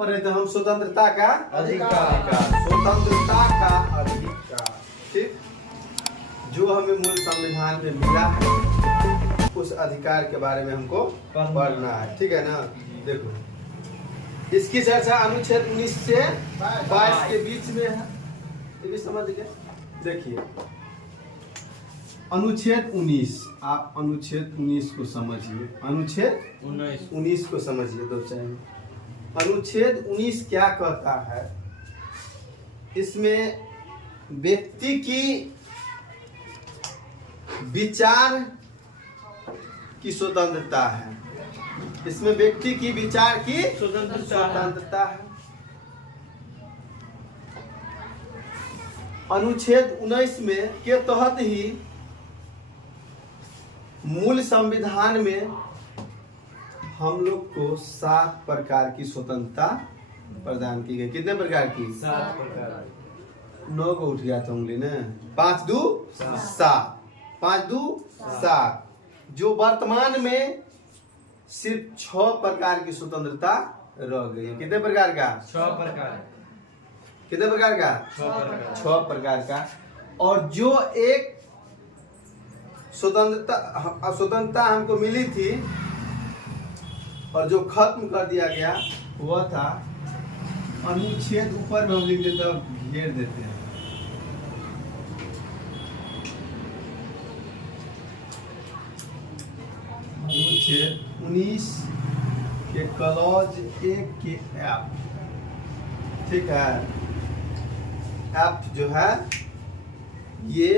पर तो हम स्वतंत्रता का अधिकार। स्वतंत्रता का अधिकार, ठीक, जो हमें मूल संविधान में मिला है उस अधिकार के बारे में हमको पढ़ना है, ठीक है ना। देखो इसकी चर्चा अनुच्छेद 19 से 22 के बीच में है, ये भी समझ गए। देखिए अनुच्छेद 19, आप अनुच्छेद 19 को समझिए, अनुच्छेद 19 को समझिए दो चाहे। अनुच्छेद 19 क्या कहता है, इसमें व्यक्ति की विचार की स्वतंत्रता है, इसमें व्यक्ति की विचार की स्वतंत्रता है। अनुच्छेद 19 में के तहत ही मूल संविधान में हम लोग को 7 प्रकार की स्वतंत्रता प्रदान की गई। कितने प्रकार की? 7 प्रकार। 9 को उठ गया था उंगली ने। 5 2 7, 5 2 7, जो वर्तमान में सिर्फ 6 प्रकार की स्वतंत्रता रह गई है। कितने प्रकार का? 6 प्रकार। कितने प्रकार का? 6 प्रकार का। और जो एक स्वतंत्रता हमको मिली थी और जो खत्म कर दिया गया वह था अनुच्छेद, ऊपर में हम लिख देते हैं, घेर देते हैं, अनुच्छेद 19 के क्लॉज 1 के एफ, ठीक है। एफ जो है ये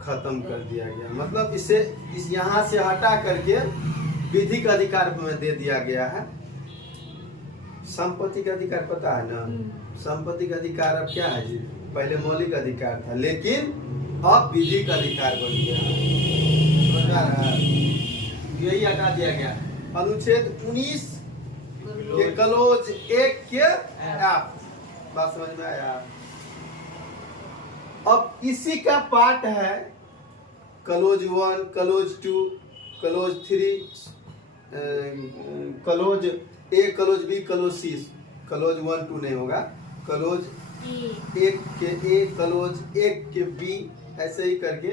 खत्म कर दिया गया, मतलब इसे इस यहाँ से हटा करके विधिक अधिकार में दे दिया गया है। संपत्ति का अधिकार पता है ना, संपत्ति का अधिकार अब क्या है जी, पहले मौलिक अधिकार था लेकिन अब विधिक अधिकार बन गया है, यही हटा दिया गया। अनुच्छेद 19 के क्लॉज 1 के एफ, बात समझ में आया। अब इसी का पार्ट है clause 1, clause 2, clause 3, clause A, clause B, clause C. Clause 1 2 नहीं होगा, क्लॉज 1 के ए, क्लॉज 1 के बी, ऐसे ही करके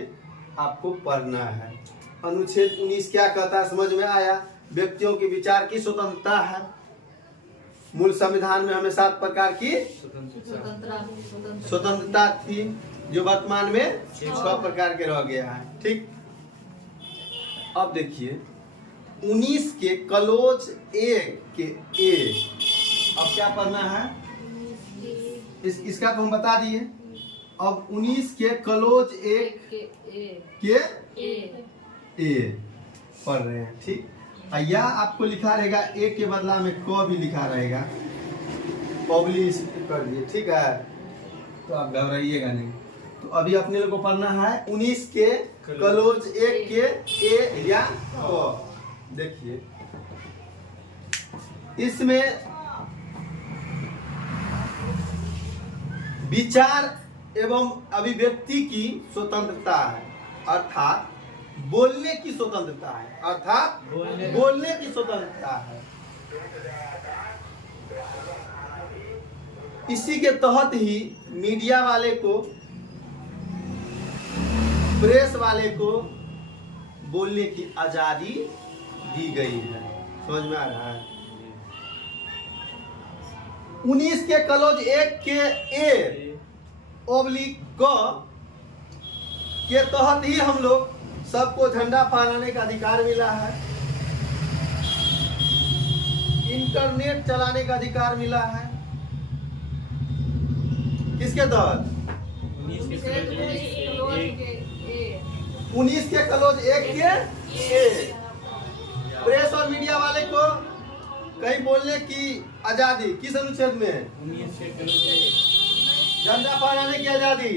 आपको पढ़ना है। अनुच्छेद 19 क्या कहता है समझ में आया। व्यक्तियों के विचार की स्वतंत्रता है। मूल संविधान में हमें 7 प्रकार की स्वतंत्रता थी, जो वर्तमान में 6 प्रकार के रह गया है, ठीक। अब देखिए 19 के क्लॉज 1 के ए, अब क्या पढ़ना है, इसका तो हम बता दिए। अब 19 के क्लॉज 1 के ए पढ़ रहे हैं, ठीक। या आपको लिखा रहेगा ए के बदला में क भी लिखा रहेगा, पब्लिश कर दिए, ठीक है, तो आप घबराइएगा नहीं। तो अभी अपने लोग को पढ़ना है 19 के क्लॉज 1 के ए या क। देखिए इसमें विचार एवं अभिव्यक्ति की स्वतंत्रता है, अर्थात बोलने की स्वतंत्रता है, अर्थात बोलने की स्वतंत्रता है। इसी के तहत ही मीडिया वाले को, प्रेस वाले को बोलने की आजादी दी गई है। समझ में आ रहा है। 19 के क्लॉज 1 के ए ओब्लिक ग के तहत ही हम लोग सबको झंडा फहराने का अधिकार मिला है, इंटरनेट चलाने का अधिकार मिला है। किसके तहत? 19 के क्लॉज 1 के ए। प्रेस और मीडिया वाले को कहीं बोलने की आजादी किस अनुच्छेद में? झंडा फहराने की आजादी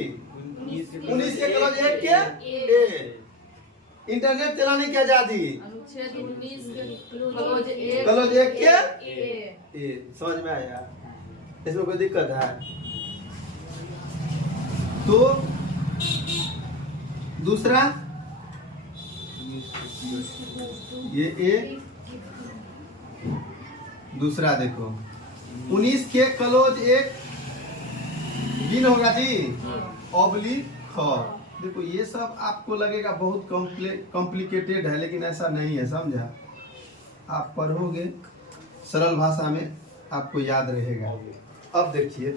19 के क्लॉज 1 के ए। इंटरनेट चलाने की आजादी क्लॉज 1 के ए। समझ में आया? इसमें कोई दिक्कत है? तो दूसरा ये ए, दूसरा देखो 19 के क्लोज एक गिन होगा जी ऑब्लिक ख। देखो ये सब आपको लगेगा बहुत कॉम्प्लिकेटेड है, लेकिन ऐसा नहीं है, समझा? आप पढ़ोगे सरल भाषा में आपको याद रहेगा। अब देखिए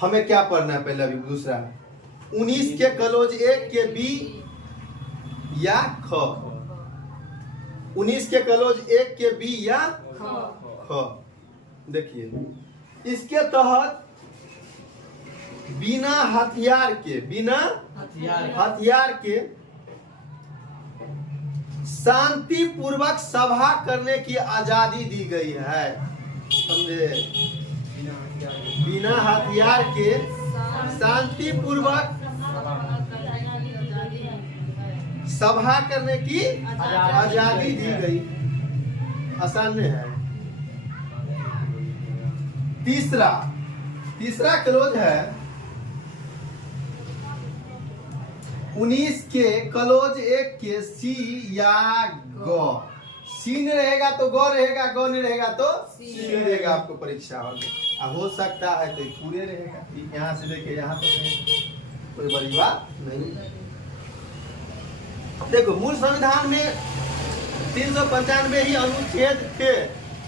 हमें क्या पढ़ना है पहले, अभी दूसरा 19 के क्लोज एक के बी या ख। 19 के क्लोज एक के बी या ख। देखिए इसके तहत बिना हथियार के शांति पूर्वक सभा करने की आजादी दी गई है। समझे? बिना हथियार के शांति पूर्वक सभा करने की आजादी दी गई। आसान है। तीसरा क्लोज है 19 के क्लोज एक के सी या ग। सी नहीं रहेगा तो ग रहेगा, ग नहीं रहेगा तो सी रहेगा। आपको परीक्षा हो सकता है तो पूरे रहेगा, यहाँ से लेके यहाँ तक, कोई बड़ी बात नहीं। देखो मूल संविधान में 395 ही अनुच्छेद थे,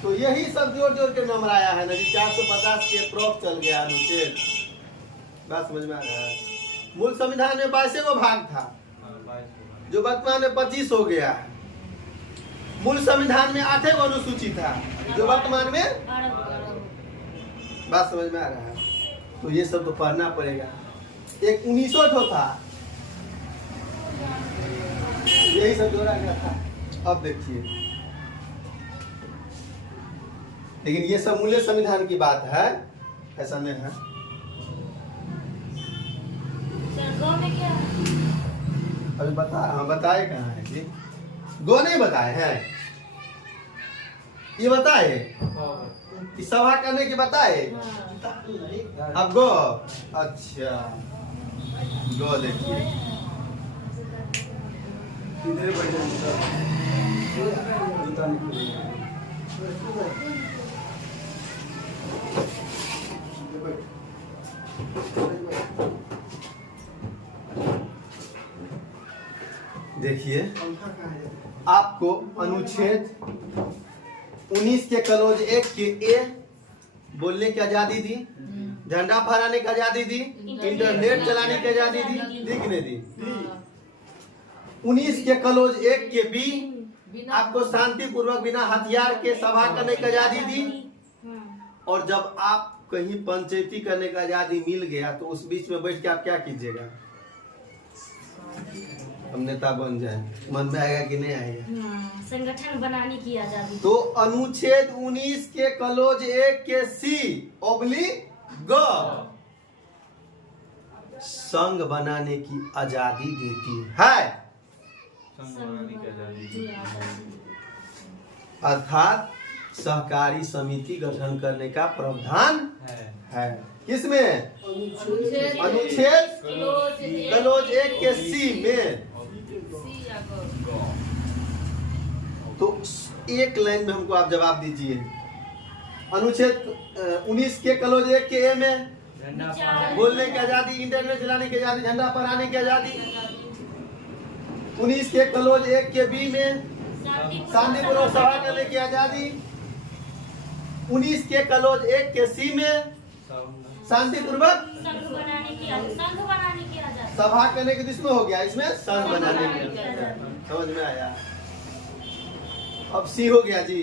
तो यही सब जोड़ जोड़ के नंबर आया है ना जी। 450 के प्रॉप चल गया अनुच्छेद। बात समझ में आ रहा है? मूल संविधान में 22 को भाग था, जो वर्तमान में 25 हो गया है। मूल संविधान में 8 को अनुसूची था, जो वर्तमान में। बात समझ में आ रहा है? तो ये सब तो पढ़ना पड़ेगा। एक 1900 था, यही सब जोड़ा गया था। अब देखिए, लेकिन ये सब मूल्य संविधान की बात है, ऐसा नहीं है। अभी बताए कहाँ है जी? गो नहीं बताए हैं, ये बताए कि सभा करने की बताए। अब गो, अच्छा गो देखिए किधर देखिए आपको अनुच्छेद 19 के क्लोज एक के ए बोलने की आजादी दी, झंडा फहराने की आजादी दी, इंटरनेट चलाने की आजादी दी, दिख नहीं दी। 19 के क्लोज एक के बी आपको शांति पूर्वक बिना हथियार के सभा करने की आजादी दी। और जब आप कहीं पंचायती करने का आजादी मिल गया तो उस बीच में बैठ के आप क्या कीजिएगा? हम नेता बन जाए। मन में आएगा कि नहीं आएगा? संगठन बनाने की आजादी। तो अनुच्छेद 19 के क्लोज एक के सी ऑब्लिक ग संघ बनाने की आजादी देती है। अर्थात सहकारी समिति गठन करने का प्रावधान है। किसमें? अनुच्छेद क्लोज एक के सी में। तो एक लाइन में हमको आप जवाब दीजिए। अनुच्छेद 19 के क्लोज एक के ए में बोलने की आजादी, इंटरनेट चलाने की आजादी, झंडा फहराने की आजादी। 19 के क्लोज एक के बी में शांतिपूर्वक सभा करने की आजादी। 19 के क्लोज एक के सी में शांतिपूर्वक सभा करने के जिसमें हो गया, इसमें संघ बनाने की। समझ में आया? अब सी हो गया जी।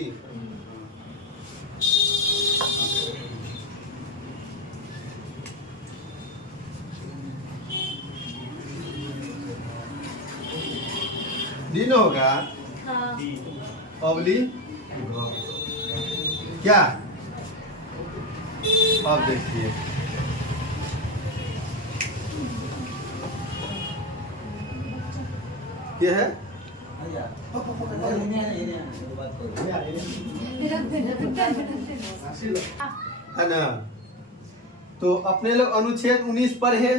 दिन होगा ऑब्लिक क्या? अब देखिए ये है ना। तो अपने लोग अनुच्छेद 19 पर है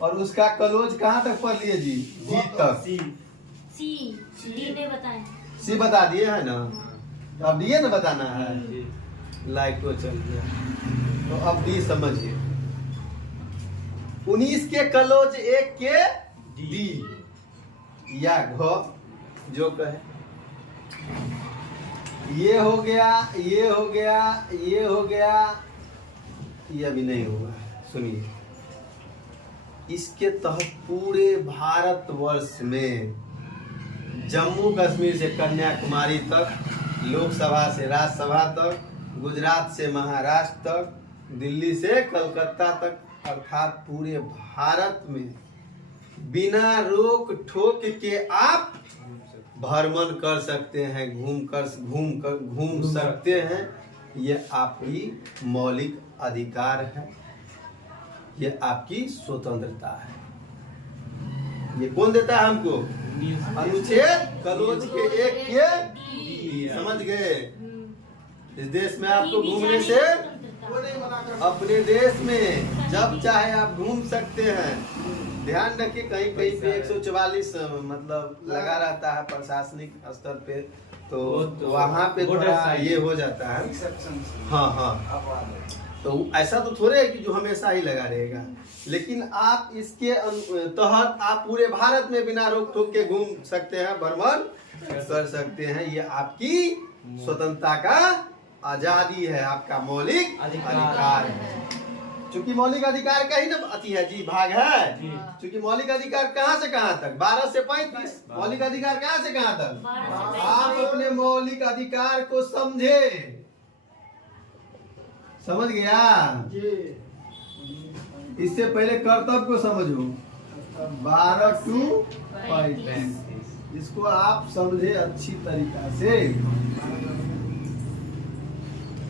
और उसका क्लोज कहाँ तक पढ़ लिए जी? जी तक। सी डी ने बताया। सी बता दिए है ना। तो अब ये ना बताना है। जी। लाइक तो चल गया, तो अब डी समझिए। 19 के कलोज 1 के डी या घ जो कहे। ये हो गया, ये हो गया, ये हो गया, ये अभी नहीं होगा। सुनिए, इसके तहत पूरे भारतवर्ष में जम्मू कश्मीर से कन्याकुमारी तक, लोकसभा से राज्यसभा तक, गुजरात से महाराष्ट्र तक, दिल्ली से कलकत्ता तक, अर्थात पूरे भारत में बिना रोक ठोक के आप भ्रमण कर सकते हैं, घूम सकते हैं। ये आपकी मौलिक अधिकार है, ये आपकी स्वतंत्रता है। ये कौन देता है हमको? अनुच्छेद कलोज के 1 के डी। समझ गए? इस देश में आपको घूमने से, अपने देश में जब चाहे आप घूम सकते हैं। ध्यान रखिए, कहीं कहीं पे 144 मतलब लगा रहता है प्रशासनिक स्तर पे, तो वहाँ पे थोड़ा ये हो जाता है। हाँ हाँ, तो ऐसा तो थोड़े है कि जो हमेशा ही लगा रहेगा, लेकिन आप इसके तहत आप पूरे भारत में बिना रोक टोक के घूम सकते हैं, भ्रमण कर सकते हैं। ये आपकी स्वतंत्रता का आजादी है, आपका मौलिक अधिकार है। चूंकि मौलिक अधिकार का ही ना अति है जी, भाग है। चूंकि मौलिक अधिकार कहाँ से कहाँ तक? 12 से 35। मौलिक अधिकार कहाँ से कहाँ तक? आप अपने मौलिक अधिकार को समझे। समझ गया? इससे पहले कर्तव्य को समझो। 12 to 35 इसको आप समझे अच्छी तरीका से।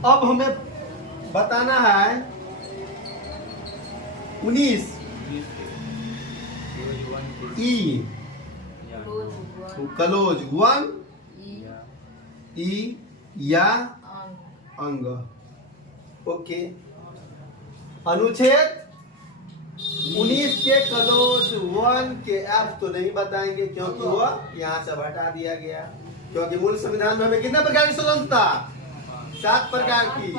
अब हमें बताना है 19 ई कलोज 1 ई या अंग। ओके, अनुच्छेद 19 के कलोज 1 के एफ तो नहीं बताएंगे, क्योंकि वो यहाँ से हटा दिया गया। क्योंकि मूल संविधान में हमें कितने प्रकार की स्वतंत्रता? 7 प्रकार की,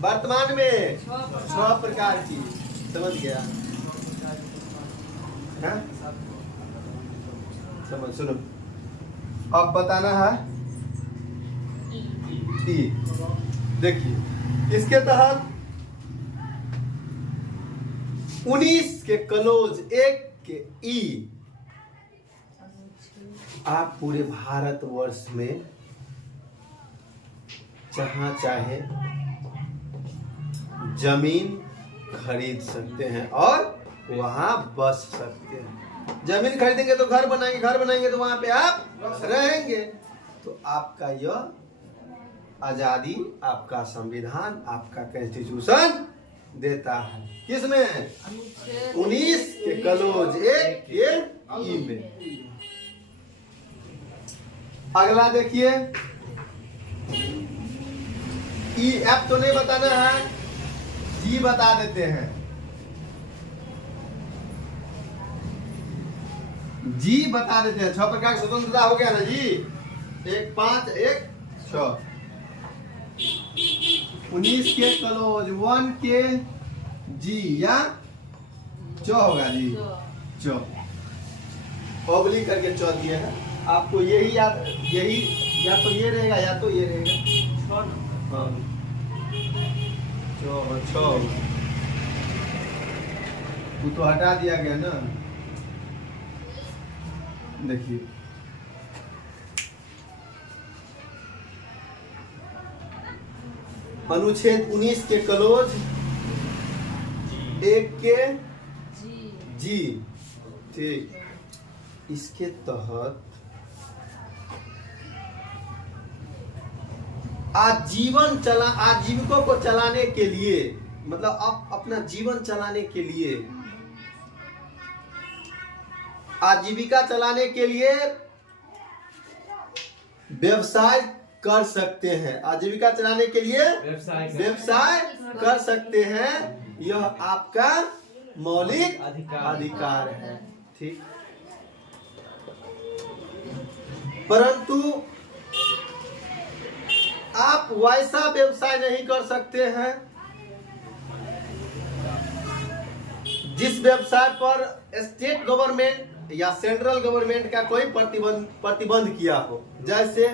वर्तमान में 6 प्रकार की। समझ गया? हाँ? समझ, सुनो, अब बताना है ई। देखिए, इसके तहत 19 के कलोज 1 के ई आप पूरे भारतवर्ष में जहां चाहे जमीन खरीद सकते हैं और वहां बस सकते हैं। जमीन खरीदेंगे तो घर बनाएंगे, घर बनाएंगे तो वहां पे आप रहेंगे। तो आपका यह आजादी आपका संविधान, आपका कॉन्स्टिट्यूशन देता है। किसमें? 19 के कलोज 1 के ई में। अगला देखिए, ई एफ तो नहीं बताना है, जी बता देते हैं। जी बता देते हैं। 6 प्रकार की स्वतंत्रता हो गया ना जी, 1 5 1 6। 19 के कलोज 1 के जी या चौ होगा जी, चौ पब्लिक करके चौ दिया है आपको। यही याद, यही या तो ये रहेगा या तो ये रहेगा। हाँ, चौ वो तो हटा दिया गया ना। देखिए, अनुच्छेद 19 के कलोज 1 के जी, ठीक। इसके तहत आजीविकों को चलाने के लिए, मतलब आप अपना जीवन चलाने के लिए, आजीविका चलाने के लिए व्यवसाय कर सकते हैं। आजीविका चलाने के लिए व्यवसाय कर सकते हैं। यह आपका मौलिक अधिकार है, ठीक। परंतु आप वैसा व्यवसाय नहीं कर सकते हैं जिस व्यवसाय पर स्टेट गवर्नमेंट या सेंट्रल गवर्नमेंट का कोई प्रतिबंध किया हो। जैसे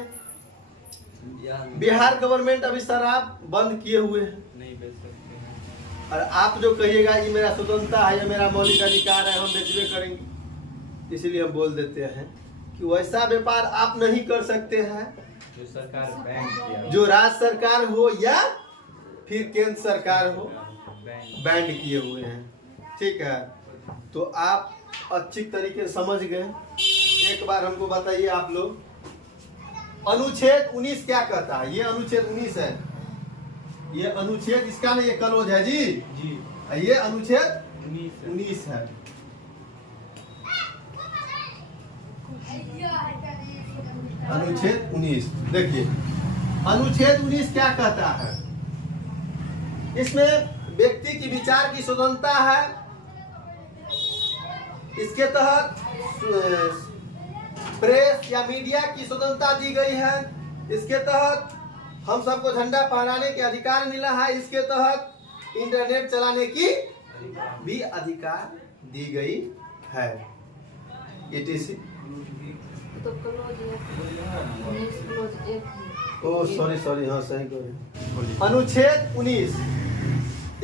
बिहार गवर्नमेंट अभी शराब बंद किए हुए हैं, नहीं बेच सकते हैं। और आप जो कहिएगा ये मेरा स्वतंत्रता है, ये मेरा मौलिक अधिकार है, हम बेचबे करेंगे, इसीलिए हम बोल देते हैं कि वैसा व्यापार आप नहीं कर सकते हैं जो सरकार बैन किया, जो राज्य सरकार हो या फिर केंद्र सरकार हो बैन बैंड किए हुए हैं। ठीक है, तो आप अच्छी तरीके से समझ गए। एक बार हमको बताइए आप लोग, अनुच्छेद 19 क्या कहता है? ये अनुच्छेद 19 है, ये अनुच्छेद इसका ना ये कलोज है जी, जी ये अनुच्छेद 19 19 है। अनुच्छेद 19 देखिए, अनुच्छेद 19 क्या कहता है? इसमें व्यक्ति की विचार की स्वतंत्रता है। इसके तहत प्रेस या मीडिया की स्वतंत्रता दी गई है। इसके तहत हम सबको झंडा फहराने के अधिकार मिला है। इसके तहत इंटरनेट चलाने की भी अधिकार दी गई है। ETC तो क्लोज एक ओ सॉरी हाँ सही बोले। अनुच्छेद 19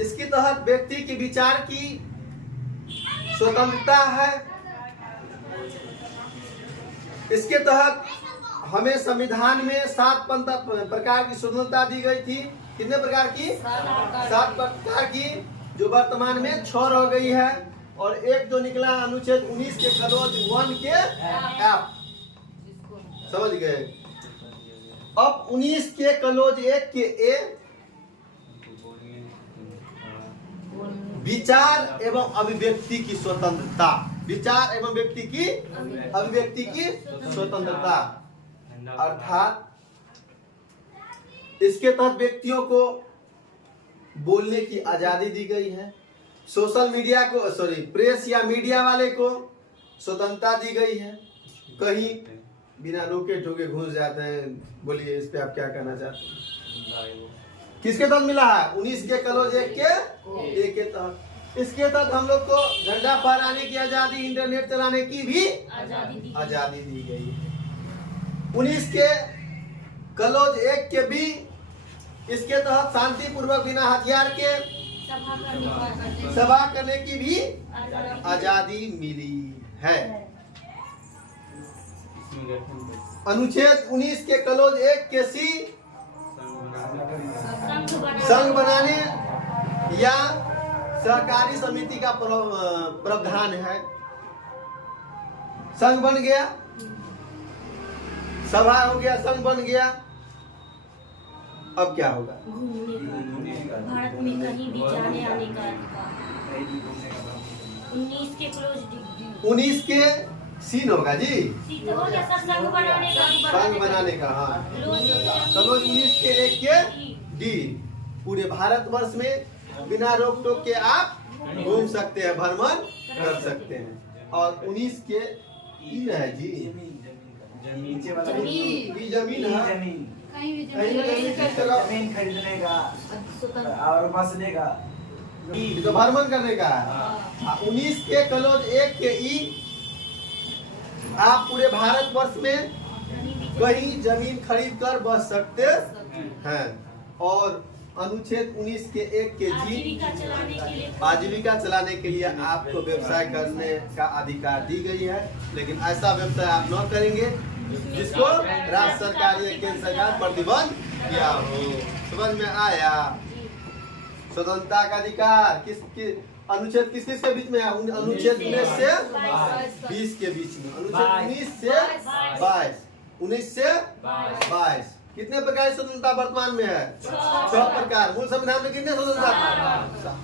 इसके तहत व्यक्ति के विचार की स्वतंत्रता है। इसके तहत हमें संविधान में 7 प्रकार की स्वतंत्रता दी गई थी। कितने प्रकार की? 7 प्रकार की, जो वर्तमान में 6 रह गई है। और एक जो निकला अनुच्छेद 19 के क्लोज 1 के F, समझ गए? अब 19 के क्लोज 1 के A, विचार एवं अभिव्यक्ति की स्वतंत्रता। विचार एवं व्यक्ति की अभिव्यक्ति की स्वतंत्रता, अर्थात इसके तहत व्यक्तियों को बोलने की आजादी दी गई है। सोशल मीडिया को प्रेस या मीडिया वाले को स्वतंत्रता दी गई है। कहीं बिना रोके ठोके घुस जाते हैं। बोलिए इस पे आप क्या कहना चाहते हैं? किसके तहत मिला है? 19 के क्लोज 1 के तहत। इसके तहत हम लोग को झंडा फहराने की आजादी, इंटरनेट चलाने की भी आजादी दी गई है। 19 के क्लोज 1 के भी इसके तहत शांतिपूर्वक बिना हथियार के सभा करने की भी आजादी मिली है। अनुच्छेद 19 के क्लोज 1 के C, संघ बनाने या सहकारी समिति का प्रावधान है। संघ बन गया, सभा हो गया, संघ बन गया, अब क्या होगा? भारत में कहीं भी जाने आने का अधिकार। 19 के क्लोज 19 के सीन होगा जी, तो हो गया सर, संघ बनाने का। संघ बनाने का, हाँ। क्लोज 19 के 1 के D, पूरे भारतवर्ष में बिना रोक टोक के आप घूम सकते हैं, भ्रमण कर सकते हैं। और 19 के E है जी, जमीन है, जमीन खरीदने का और बसने का, तो भ्रमण करने का है। 19 के क्लोज 1 के E, आप पूरे भारतवर्ष में कहीं जमीन खरीद कर बस सकते हैं। और अनुच्छेद 19 के 1 के G, आजीविका चलाने के लिए आपको व्यवसाय करने का अधिकार दी गई है। लेकिन ऐसा व्यवसाय आप न करेंगे जिसको राज्य सरकार या केंद्र सरकार प्रतिबंध किया हो। समझ में आया? स्वतंत्रता का अधिकार अनुच्छेद किस किस के बीच में है? अनुच्छेद 19 से 20 के बीच में। अनुच्छेद 19 से 22, 19 से 22 कितने प्रकार की स्वतंत्रता वर्तमान में है? 6 प्रकार। मूल संविधान में कितने स्वतंत्रता था?